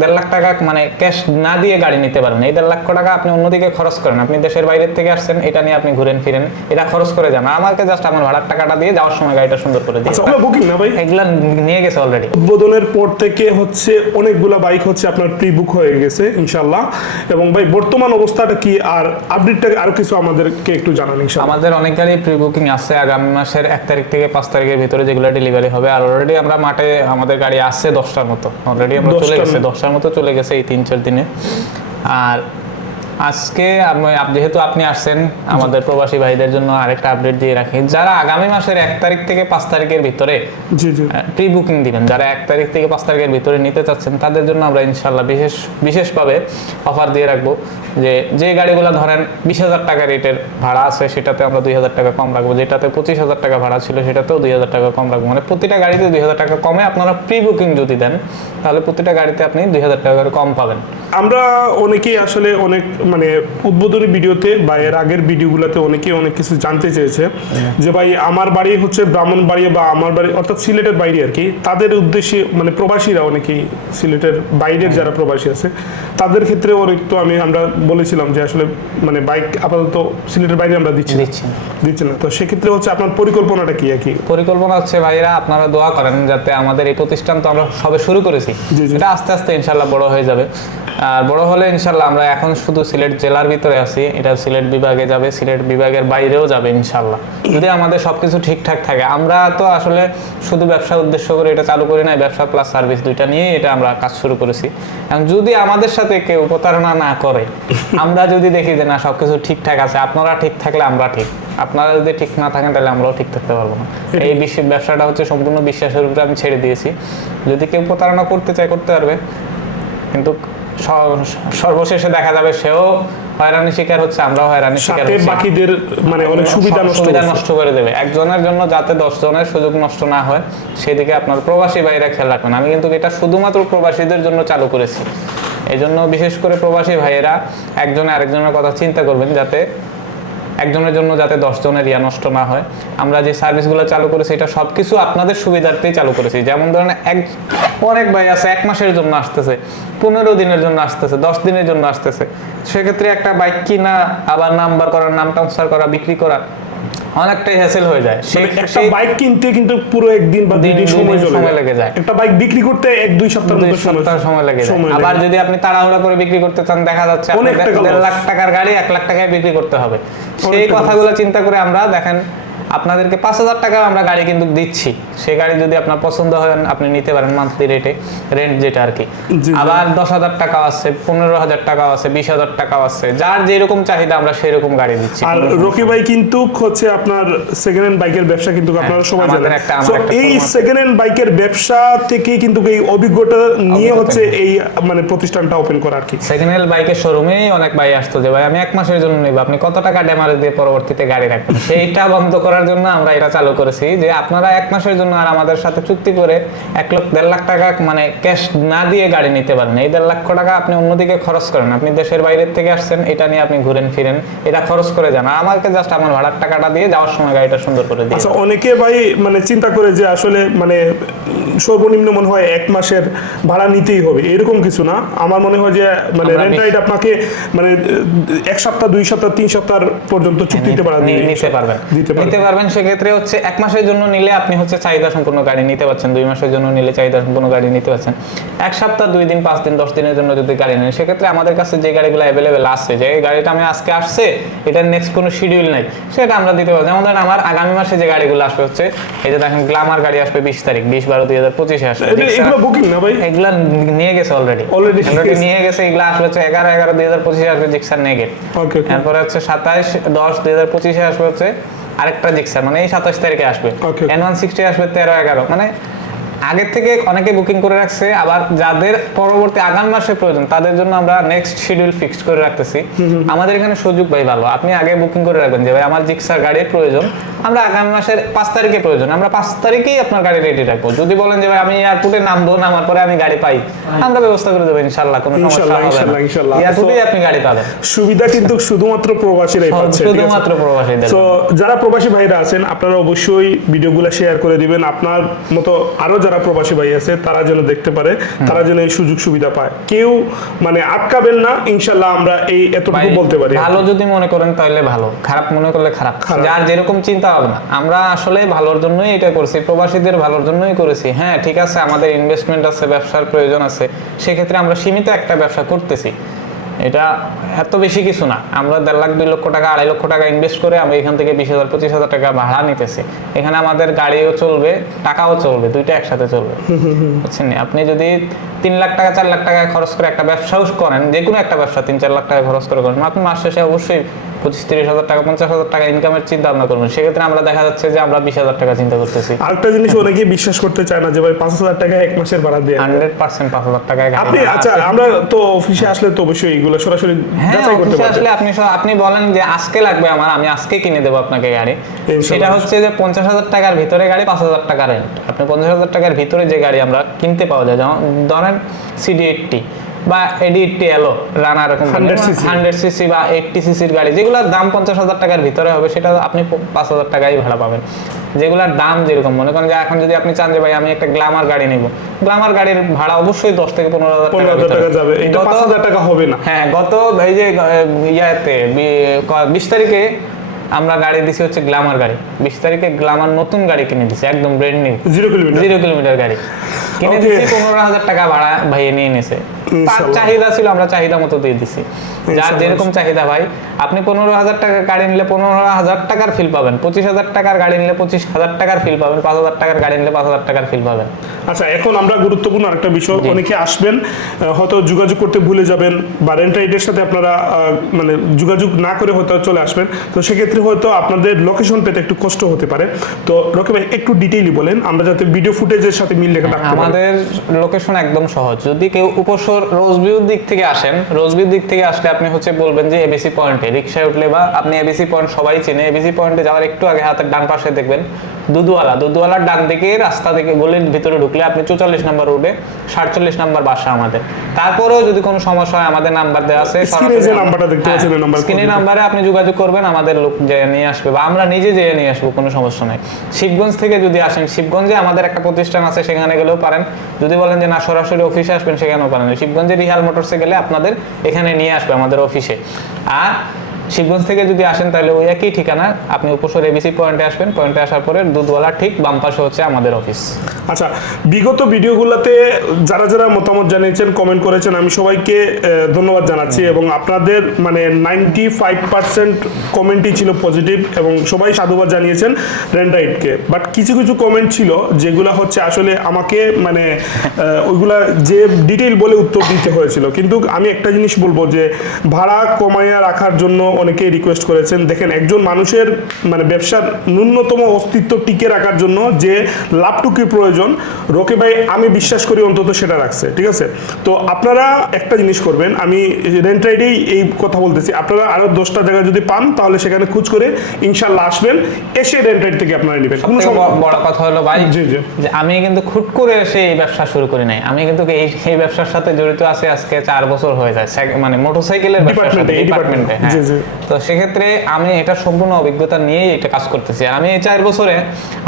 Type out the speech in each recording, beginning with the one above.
দেড় লাখ টাকা মানে ক্যাশ না দিয়ে গাড়ি নিতে পারেন এই দেড় লাখ টাকা আপনি অন্যদিকে খরচ করেন। আপনি দেশের বাইরের থেকে আসছেন এটা নিয়ে আপনি ঘুরেন ফিরেন এটা খরচ করে যান। আমাকে জাস্ট আমার ভাড়ার টাকাটা দিয়ে যাওয়ার সময় গাড়িটা সুন্দর করে দিই আচ্ছা বুকিং না ভাই? এগুলা নিয়ে গেছে অলরেডি উদ্বোধনের পর থেকে হচ্ছে অনেকগুলা বাইক হচ্ছে আপনার প্রি বুক হয়ে গেছে ইনশাল্লাহ এবং ভাই বর্তমান অবস্থাটা কি? আর আপডেটটা আরও কিছু আমাদেরকে একটু জানান ইনশাল্লাহ আমাদের অনেক গাড়ি প্রি বুকিং আছে। আগামী মাসের এক তারিখ থেকে পাঁচ তারিখের ভিতরে যেগুলো ডেলিভারি হবে। আর অলরেডি আমরা মাঠে আমাদের গাড়ি আসছে দশটার মতো। অলরেডি আমরা চলে গেছে মতো। মতো চলে গেছে এই তিন চার দিনে আর আজকে যেহেতু আপনি আসছেন আমাদের প্রবাসী ভাইদের জন্য আরেকটা আপডেট দিয়ে রাখি। যারা আগামী মাসের এক তারিখ থেকে পাঁচ তারিখের ভিতরে প্রি বুকিং দিবেন যারা এক তারিখ থেকে পাঁচ তারিখের ভিতরে নিতে চাচ্ছেন তাদের জন্য আমরা ইনশাল্লাহ বিশেষ বিশেষভাবে অফার দিয়ে রাখব যে যে গাড়িগুলো ধরেন বিশ হাজার টাকা রেটের ভাড়া আছে সেটাতে আমরা দুই হাজার টাকা কম রাখব। যেটাতে পঁচিশ হাজার টাকা ভাড়া ছিল সেটাতেও দুই হাজার টাকা কম রাখব। মানে প্রতিটা গাড়িতে দুই হাজার টাকা কমে আপনারা প্রি বুকিং যদি দেন তাহলে প্রতিটা গাড়িতে আপনি দুই হাজার টাকা করে কম পাবেন। আমরা অনেকেই আসলে অনেক মানে উদ্বোধনী ভিডিওতে বা এর আগের ভিডিওগুলোতে অনেকেই অনেক কিছু জানতে চেয়েছে। যে ভাই আমার বাড়ি হচ্ছে ব্রাহ্মণবাড়ি বা আমার বাড়ি অর্থাৎ সিলেটের বাইরে আর কি। তাদের উদ্দেশ্যে মানে প্রবাসীরা অনেকেই সিলেটের বাইরের যারা প্রবাসী আছে তাদের ক্ষেত্রে অনেক তো আমি আমরা বলেছিলাম যে আসলে মানে বাইক আপাতত সিলেটের বাইরে আমরা দিচ্ছি দিচ্ছি না। তো সেক্ষেত্রে হচ্ছে আপনার পরিকল্পনাটা কি আর কি? পরিকল্পনা হচ্ছে ভাইরা আপনারা দোয়া করেন যাতে আমাদের এই প্রতিষ্ঠান তো আমরা সবে শুরু করেছি। এটা আস্তে আস্তে ইনশাল্লাহ বড় হয়ে যাবে। আর বড় হলে ইনশাল্লাহ আমরা এখন শুধু সিলেট জেলার ভিতরে আছি। এটা সিলেট বিভাগে যাবে সিলেট বিভাগের বাইরেও যাবে ইনশাল্লাহ। যদি আমাদের সবকিছু ঠিকঠাক থাকে আমরা তো আসলে শুধু ব্যবসা উদ্দেশ্য করে এটা চালু করি নাই ব্যবসা প্লাস সার্ভিস দুইটা নিয়ে এটা আমরা কাজ শুরু করেছি। এখন যদি আমাদের সাথে কেউ প্রতারণা না করে আমরা যদি দেখি যে না সবকিছু ঠিকঠাক আছে আপনারা ঠিক থাকলে আমরা ঠিক। আপনারা যদি ঠিক না থাকেন তাহলে আমরাও ঠিক থাকতে পারব না। এই বিশ্ব ব্যবসাটা হচ্ছে সম্পূর্ণ বিশ্বাসের উপরে আমি ছেড়ে দিয়েছি। যদি কেউ প্রতারণা করতে চায় করতে পারবে। কিন্তু সর্বশেষে দেখা যাবে সেও হয়রানি শিকার হচ্ছে আমরাও হয়রানি শিকার হচ্ছি বাকিদের মানে অনেক সুবিধা নষ্ট সুবিধা নষ্ট করে দেবে। একজনের জন্য যাতে দশ জনের সুযোগ নষ্ট না হয় সেদিকে আপনার প্রবাসী ভাইরা খেয়াল রাখবেন। আমি কিন্তু এটা শুধুমাত্র প্রবাসীদের জন্য চালু করেছি। এই জন্য বিশেষ করে প্রবাসী ভাইয়েরা একজনে আরেকজনের কথা চিন্তা করবেন যাতে একজনের জন্য যাতে দশজনের ইয়া নষ্ট না হয়। আমরা যে সার্ভিসগুলো চালু করেছি, এটা সব কিছু আপনাদের সুবিধার্থেই চালু করেছি। যেমন ধরেন এক অনেক ভাই আছে, এক মাসের জন্য আসতেছে, পনেরো দিনের জন্য আসতেছে, দশ দিনের জন্য আসতেছে। সেক্ষেত্রে একটা বাইক কিনা, আবার নাম্বার করা নাম ট্রান্সফার করা, বিক্রি করা অনেকটাই হ্যাসেল হয়ে যায়। মানে একটা বাইক কিনতে কিন্তু পুরো একদিন বা দুই দিন- সময় চলে। লেগে যায়। একটা বাইক বিক্রি করতে এক দুই সপ্তাহের মতো সময় সপ্তাহ সময় লাগে যায়। আবার যদি আপনি তাড়াহুড়া করে বিক্রি করতে চান দেখা যাচ্ছে আপনার দেড় লাখ টাকার গাড়ি এক লাখ টাকায় বিক্রি করতে হবে। সেই কথাগুলো চিন্তা করে আমরা দেখেন আপনাদেরকে পাঁচ হাজার টাকা আমরা গাড়ি কিন্তু দিচ্ছি। সেই গাড়ি যদি আপনার পছন্দ হয় আপনি নিতে পারেন মান্থলি রেটে রেন্ট যেটা আর কি। আবার দশ হাজার টাকা আছে পনেরো হাজার টাকা আছে বিশ হাজার টাকা আছে। যার যেরকম চাহিদা আমরা সেরকম গাড়ি দিচ্ছি। আর রকি ভাই কিন্তু হচ্ছে আপনার সেকেন্ড হ্যান্ড বাইকের ব্যবসা কিন্তু আপনারা সবাই হ্যাঁ, জানেন। এই সেকেন্ড হ্যান্ড বাইকের ব্যবসা থেকে কিন্তু এই অভিজ্ঞতা নিয়ে হচ্ছে এই মানে প্রতিষ্ঠানটা ওপেন করা আর কি। সেকেন্ড হ্যান্ড বাইকের শোরুমেই অনেক ভাই আসতো যে ভাই আমি এক মাসের জন্য নিব। আপনি কত টাকা ডেমারে দিয়ে পরবর্তীতে গাড়ি রাখবেন? সেইটা বন্ধ করার জন্য আমরা এটা চালু করেছি যে আপনারা এক মাসের জন্য আর আমাদের সাথে চুক্তি করে এক লক্ষ দেড় লাখ টাকা মানে ক্যাশ না দিয়ে গাড়ি নিতে পারেন। এই দেড় লক্ষ টাকা আপনি অন্যদিকে খরচ করেন। আপনি দেশের বাইরের থেকে আসছেন এটা নিয়ে আপনি ঘুরেন ফিরেন এটা খরচ করে যান। আর আমাকে জাস্ট আমার ভাড়ার টাকাটা দিয়ে যাওয়ার সময় গাড়িটা সুন্দর করে দিয়ে আচ্ছা অনেকে ভাই মানে চিন্তা করে যে আসলে মানে সর্বনিম্ন মনে হয় এক মাসের ভাড়া নিতেই হবে। এরকম কিছু না? আমার মনে হয় যে মানে রেন্ট রাইড আপনাকে মানে এক সপ্তাহ দুই সপ্তাহ তিন সপ্তাহ পর্যন্ত চুক্তিতে ভাড়া নি- দিয়ে নিতে পারবেন। দিতে পারবেন। নিতে পারবেন সেক্ষেত্রে হচ্ছে এক মাসের জন্য নিলে আপনি হচ্ছে চাহিদা সম্পূর্ণ গাড়ি নিতে পারছেন দুই মাসের জন্য নিলে চাহিদা সম্পূর্ণ গাড়ি নিতে পারছেন। এক সপ্তাহ দুই দিন পাঁচ দিন দশ দিনের জন্য যদি গাড়ি নেন সেক্ষেত্রে আমাদের কাছে যে গাড়িগুলো অ্যাভেলেবেল আছে যে গাড়িটা আমি আজকে আসছে এটার নেক্সট কোনো শিডিউল নাই সেটা আমরা দিতে পারব। যেমন ধরেন আমার আগামী মাসে যে গাড়িগুলো আসবে হচ্ছে এই যে দেখেন গ্লামার গাড়ি আসবে বিশ তারিখ বিশ বারো দুই হাজার পঁচিশে আসবে। এগুলো বুকিং না ভাই? এগুলা নিয়ে গেছে অলরেডি অলরেডি নিয়ে গেছে এগুলো আসবে হচ্ছে এগারো এগারো দুই হাজার পঁচিশে আসবে জিক্সার নেগেট। ওকে এরপরে হচ্ছে সাতাইশ দশ দুই হাজার পঁচিশে আসবে হচ্ছে আরেকটা জিক্সার মানে এই সাতাশ তারিখে আসবে. এন ওয়ান সিক্সটি আসবে তেরো এগারো মানে আগের থেকে অনেকে বুকিং করে রাখছে আবার যাদের পরবর্তী আগাম মাসে প্রয়োজন তাদের জন্য আমরা নেক্সট শিডিউল ফিক্সড করে রাখতেছি। আমাদের এখানে সুযোগ ভাই ভালো। আপনি আগে বুকিং করে রাখবেন যে ভাই আমার জিক্সার গাড়ির প্রয়োজন আমরা আগামী মাসের পাঁচ তারিখে প্রয়োজন আমরা পাঁচ তারিখেই আপনার গাড়ি রেডি রাখব। যদি বলেন যে ভাই আমি এয়ারপোর্টে নামবো নামার পরে আমি গাড়ি পাই আমরা ব্যবস্থা করে দেবো ইনশাল্লাহ কোনো সমস্যা হবে না। এয়ারপোর্টেই আপনি গাড়ি পাবেন। সুবিধা কিন্তু শুধুমাত্র প্রবাসীরাই পাচ্ছে শুধুমাত্র প্রবাসীদের তো যারা প্রবাসী ভাইরা আছেন আপনারা অবশ্যই ভিডিওগুলো শেয়ার করে দিবেন। আপনার মতো আরও যারা প্রবাসী ভাই আছে তারা যেন দেখতে পারে তারা যেন এই সুযোগ সুবিধা পায়। কেউ মানে আটকাবেন না ইনশাল্লাহ আমরা এই এতটুকু বলতে পারি ভালো যদি মনে করেন তাহলে ভালো খারাপ মনে করলে খারাপ। যার যেরকম চিন্তা ভাবনা আমরা আসলে ভালোর জন্যই এটা করছি প্রবাসীদের ভালোর জন্যই করেছি। হ্যাঁ ঠিক আছে আমাদের ইনভেস্টমেন্ট আছে ব্যবসার প্রয়োজন আছে সেক্ষেত্রে আমরা সীমিত একটা ব্যবসা করতেছি। এটা এত বেশি কিছু না। আমরা দেড় লাখ দুই লক্ষ টাকা আড়াই লক্ষ টাকা ইনভেস্ট করে আমরা এখান থেকে বিশ হাজার পঁচিশ হাজার টাকা ভাড়া নিতেছি। এখানে আমাদের গাড়িও চলবে টাকাও চলবে দুইটা একসাথে চলবে। বুঝছেন? আপনি যদি তিন লাখ টাকা চার লাখ টাকা খরচ করে একটা ব্যবসাও করেন যে কোনো একটা ব্যবসা তিন চার লাখ টাকা খরচ করে করেন আপনি মাস শেষে অবশ্যই পঁচিশ তিরিশ হাজার টাকা পঞ্চাশ হাজার টাকা ইনকামের চিন্তা ভাবনা করবেন। সেক্ষেত্রে আমরা দেখা যাচ্ছে যে আমরা বিশ হাজার টাকা চিন্তা করতেছি। আরেকটা জিনিস অনেকেই বিশ্বাস করতে চায় না যে ভাই পাঁচ হাজার টাকা এক মাসের ভাড়া দিয়ে হান্ড্রেড পার্সেন্ট পাঁচ হাজার টাকায় আপনি আচ্ছা আমরা তো অফিসে আসলে তো অবশ্যই এগুলো সরাসরি হ্যাঁ যাচাই করতে পারবেন আসলে আপনি আপনি বলেন যে আজকে লাগবে আমার আমি আজকে কিনে দেবো আপনাকে গাড়ি। সেটা হচ্ছে যে পঞ্চাশ হাজার টাকার ভিতরে গাড়ি পাঁচ হাজার টাকা রেন্ট আপনি পঞ্চাশ হাজার টাকার ভিতরে যে গাড়ি আমরা কিনতে পাওয়া যায় যেমন ধরেন সিডি এইটটি বা এডি এলো রানার এরকম 100cc হান্ড্রেড সিসি বা এইটটি সিসির গাড়ি। যেগুলোর দাম পঞ্চাশ হাজার টাকার ভিতরে হবে সেটা আপনি পাঁচ হাজার টাকাই ভাড়া পাবেন। যেগুলোর দাম যেরকম মনে করেন যে এখন যদি আপনি চান যে ভাই আমি একটা গ্লামার গাড়ি নিব গ্লামার গাড়ির ভাড়া অবশ্যই দশ থেকে পনেরো হাজার টাকা যাবে। এটা পাঁচ হাজার টাকা হবে না। হ্যাঁ গত এই যে ইয়াতে বিশ তারিখে আমরা গাড়ি দিছি হচ্ছে গ্লামার গাড়ি। বিশ তারিখে গ্লামার নতুন গাড়ি কিনে দিছি একদম brand new zero kilometre zero kilometre গাড়ি। কিনে. দিছি পনেরো হাজার টাকা ভাড়া ভাইয়ে নিয়ে ইনশাল্লাহ। চাহিদা ছিল আমরা চাহিদা মতো দিয়ে দিছি। যার যেরকম চাহিদা ভাই আপনি পনেরো হাজার টাকার গাড়ি নিলে পনেরো হাজার টাকার ফিল পাবেন। পঁচিশ হাজার টাকার গাড়ি নিলে পঁচিশ হাজার টাকার ফিল পাবেন। পাঁচ হাজার টাকার গাড়ি নিলে পাঁচ হাজার টাকার ফিল পাবেন। আচ্ছা এখন আমরা গুরুত্বপূর্ণ আরেকটা বিষয় অনেকে আসবেন হয়তো যোগাযোগ করতে ভুলে যাবেন বা রেন্ট রাইডের সাথে আপনারা মানে যোগাযোগ না করে হয়তো চলে আসবেন। তো সেক্ষেত্রে হয়তো আপনাদের লোকেশন পেতে একটু কষ্ট হতে পারে। তো রকি ভাই একটু ডিটেইলি বলেন আমরা যাতে ভিডিও ফুটেজের সাথে মিল রেখে আমাদের লোকেশন একদম সহজ। যদি কেউ উপসর রোজভিউর দিক থেকে আসেন। রোজভিউর দিক থেকে আসলে আপনি হচ্ছে বলবেন যে এবিসি পয়েন্টে রিক্সায় উঠলে বা আপনি এবিসি পয়েন্ট সবাই চেনে। এবিসি পয়েন্টে যাওয়ার একটু আগে হাতের ডান পাশে দেখবেন। দুধওয়ালা। দুধওয়ালার ডান দিকে রাস্তা থেকে গলির ভিতরে ঢুকলে আপনি চৌচল্লিশ নাম্বার রোডে সাতচল্লিশ নাম্বার বাসা আমাদের। তারপরেও যদি কোনো সমস্যা হয় আমাদের নাম্বার দেওয়া আছে স্ক্রিনে নাম্বারে আপনি যোগাযোগ করবেন আমাদের লোক যে নিয়ে আসবে বা আমরা নিজে যেয়ে নিয়ে আসব কোনো সমস্যা নাই। শিবগঞ্জ থেকে যদি আসেন শিবগঞ্জে আমাদের একটা প্রতিষ্ঠান আছে সেখানে গেলেও পারেন। যদি বলেন যে না সরাসরি অফিসে আসবেন সেখানেও পারেন। শিবগঞ্জে রিহাল মোটরসে গেলে আপনাদের এখানে নিয়ে আসবে আমাদের অফিসে। আর শিবগঞ্জ থেকে যদি আসেন তাহলে ওই একই ঠিকানা। আপনি উপসর এবিসি পয়েন্টে আসবেন। পয়েন্টে আসার পরে দুধওয়ালা ঠিক বাম পাশে হচ্ছে আমাদের অফিস আচ্ছা বিগত ভিডিওগুলোতে যারা যারা মতামত জানিয়েছেন কমেন্ট করেছেন আমি সবাইকে ধন্যবাদ জানাচ্ছি এবং আপনাদের মানে নাইনটি ফাইভ পার্সেন্ট কমেন্টই ছিল পজিটিভ এবং সবাই সাধুবাদ জানিয়েছেন রেন্ডাইটকে বাট কিছু কিছু কমেন্ট ছিল যেগুলো হচ্ছে আসলে আমাকে মানে ওইগুলা যে ডিটেইল বলে উত্তর দিতে হয়েছিল। কিন্তু আমি একটা জিনিস বলব যে ভাড়া কমাইয়া রাখার জন্য অনেকেই রিকোয়েস্ট করেছেন দেখেন একজন মানুষের মানে ব্যবসার ন্যূনতম অস্তিত্ব টিকে রাখার জন্য যে লাভটুকু প্রয়োজন রোকে ভাই আমি বিশ্বাস করি অন্তত সেটা রাখছে ঠিক আছে তো আপনারা একটা জিনিস করবেন আমি রেন্ট রাইডেই এই কথা বলতেছি আপনারা আরও দশটা জায়গা যদি পান তাহলে সেখানে খুঁজ করে ইনশাল্লাহ আসবেন এসে রেন্ট রাইড থেকে আপনারা নেবেন কোনো বড় কথা হলো ভাই জি, জি। যে আমি কিন্তু খুট করে এসে এই ব্যবসা শুরু করি নাই আমি কিন্তু এই এই ব্যবসার সাথে জড়িত আছি আজকে চার বছর হয়ে যায় মানে মোটরসাইকেলের ব্যবসার সাথে ডিপার্টমেন্টে department-এ, জি, জি। তো সেক্ষেত্রে আমি এটা সম্পূর্ণ অভিজ্ঞতা নিয়েই এটা কাজ করতেছি আর আমি এই চার বছরে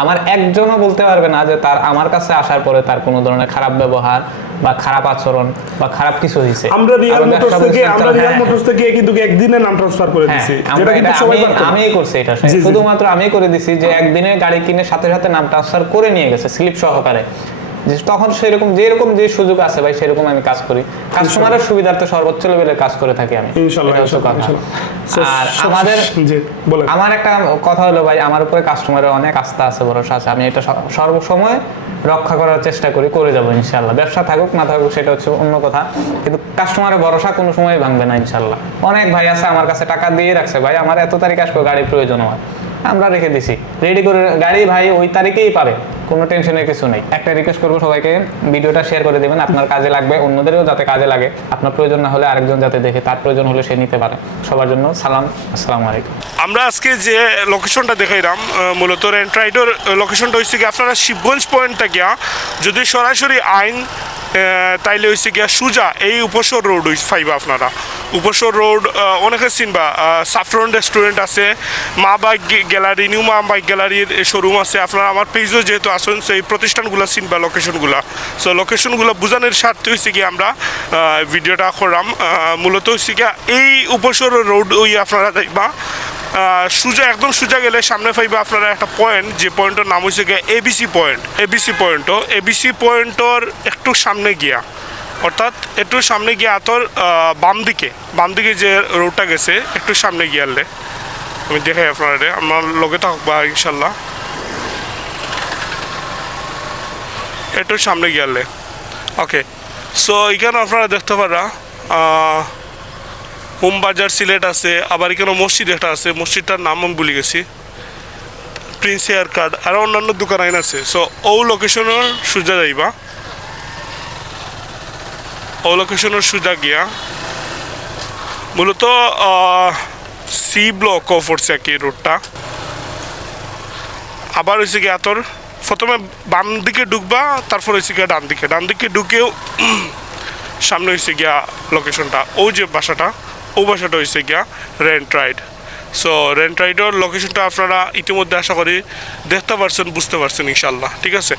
আমার একজনও বলতে পারবে না যে তার আমার কাছে আসার পরে তার কোনো ধরনের খারাপ ব্যবহার বা খারাপ আচরণ বা খারাপ কিছু হয়েছে আমরা রিয়াল মোটরস থেকে আমরা রিয়াল হ্যাঁ, মোটরস থেকে কিন্তু একদিনে নাম ট্রান্সফার করে হ্যাঁ, দিছি যেটা কিন্তু সবাই। আমিই করছি এটা। শুধুমাত্র আমি করে দিছি যে একদিনে গাড়ি কিনে সাথে সাথে নাম ট্রান্সফার করে নিয়ে গেছে স্লিপ সহকারে তখন সেরকম যেরকম যে সুযোগ আছে ভাই সেরকম আমি কাজ করি। কাস্টমারের সুবিধার্থে সর্বোচ্চ লেভেলের কাজ করে থাকি আমি। আর আমাদের আমার একটা কথা হলো ভাই আমার উপরে কাস্টমারের অনেক আস্থা আছে ভরসা আছে। আমি এটা সর্বসময় রক্ষা করার চেষ্টা করি করে যাব ইনশাল্লাহ। ব্যবসা থাকুক না থাকুক সেটা হচ্ছে অন্য কথা। কিন্তু কাস্টমারের ভরসা কোনো সময় ভাঙবে না ইনশাল্লাহ। অনেক ভাই আছে আমার কাছে টাকা দিয়ে রাখছে। ভাই আমার এত তারিখ আসবে গাড়ির প্রয়োজন আমার আমরা রেখে দিছি। রেডি করে, গাড়ি ভাই ওই তারিখেই পাবে, কোনো টেনশনের কিছু নেই। একটা রিকোয়েস্ট করব সবাইকে, ভিডিওটা শেয়ার করে দেবেন, আপনার কাজে লাগবে, অন্যদেরও যাতে কাজে লাগে। আপনার প্রয়োজন না হলে আরেকজন যাতে দেখে, তার প্রয়োজন হলে সে নিতে পারে। সবার জন্য সালাম, আসসালামু আলাইকুম। আমরা আজকে যে লোকেশনটা দেখাইলাম মূলত রেন্ট রাইডের লোকেশনটা হচ্ছে কি আপনারা শিবগঞ্জ পয়েন্টটা গিয়া, যদি সরাসরি আইন তাইলে হয়েছে গিয়া সুজা এই উপসর রোড পাইবা আপনারা। উপসর রোড অনেকে চিনবা সাফরন রেস্টুরেন্ট আছে Maa bike gallery new Maa bike গ্যালারির শোরুম আছে। আপনারা আমার পেজও যেহেতু আসুন সেই প্রতিষ্ঠানগুলো চিনবা লোকেশনগুলো সো লোকেশনগুলো বোঝানোর স্বার্থে হয়েছে গিয়ে আমরা ভিডিওটা করলাম আহ, মূলত হচ্ছে গিয়া এই উপসর রোড ওই আপনারা দেখবা সোজা, একদম সোজা গেলে সামনে পাইবা আপনারা একটা পয়েন্ট যে পয়েন্টের নাম হচ্ছে গিয়ে এবিসি পয়েন্ট এবিসি পয়েন্টও এবিসি পয়েন্টর একটু সামনে গিয়া, অর্থাৎ একটু সামনে গিয়ে আতর বাম দিকে বাম দিকে যে রোডটা গেছে, একটু সামনে গিয়ালে আমি দেখাই আপনারা আমার লগে থাকবা ইনশাল্লাহ। একটু সামনে গিয়ালে ওকে সো এখানে আপনারা দেখতে পারা হোমবাজার সিলেট আছে, আবার এখানে মসজিদ একটা আছে, মসজিদটার নাম আমি ভুলে গেছি। প্রিন্স হেয়ার কার্ড আর অন্যান্য দোকান আইন আছে। সো ও লোকেশনের সোজা যাইবা। ও লোকেশনের সোজা গিয়া, মূলত সি ব্লক পড়ছে আর কি রোডটা আবার হয়েছে গিয়ে তোর, প্রথমে বাম দিকে ঢুকবা, তারপর হয়েছে গিয়া ডান দিকে ডান দিকে ঢুকেও সামনে হয়েছে গিয়া লোকেশনটা ও যে বাসাটা ও ভাষাটা হয়েছে গিয়া রেন্ট রাইড সো রেন্ট রাইডের লোকেশনটা আপনারা ইতিমধ্যে আশা করি দেখতে পারছেন, বুঝতে পারছেন ইনশাল্লাহ ঠিক আছে?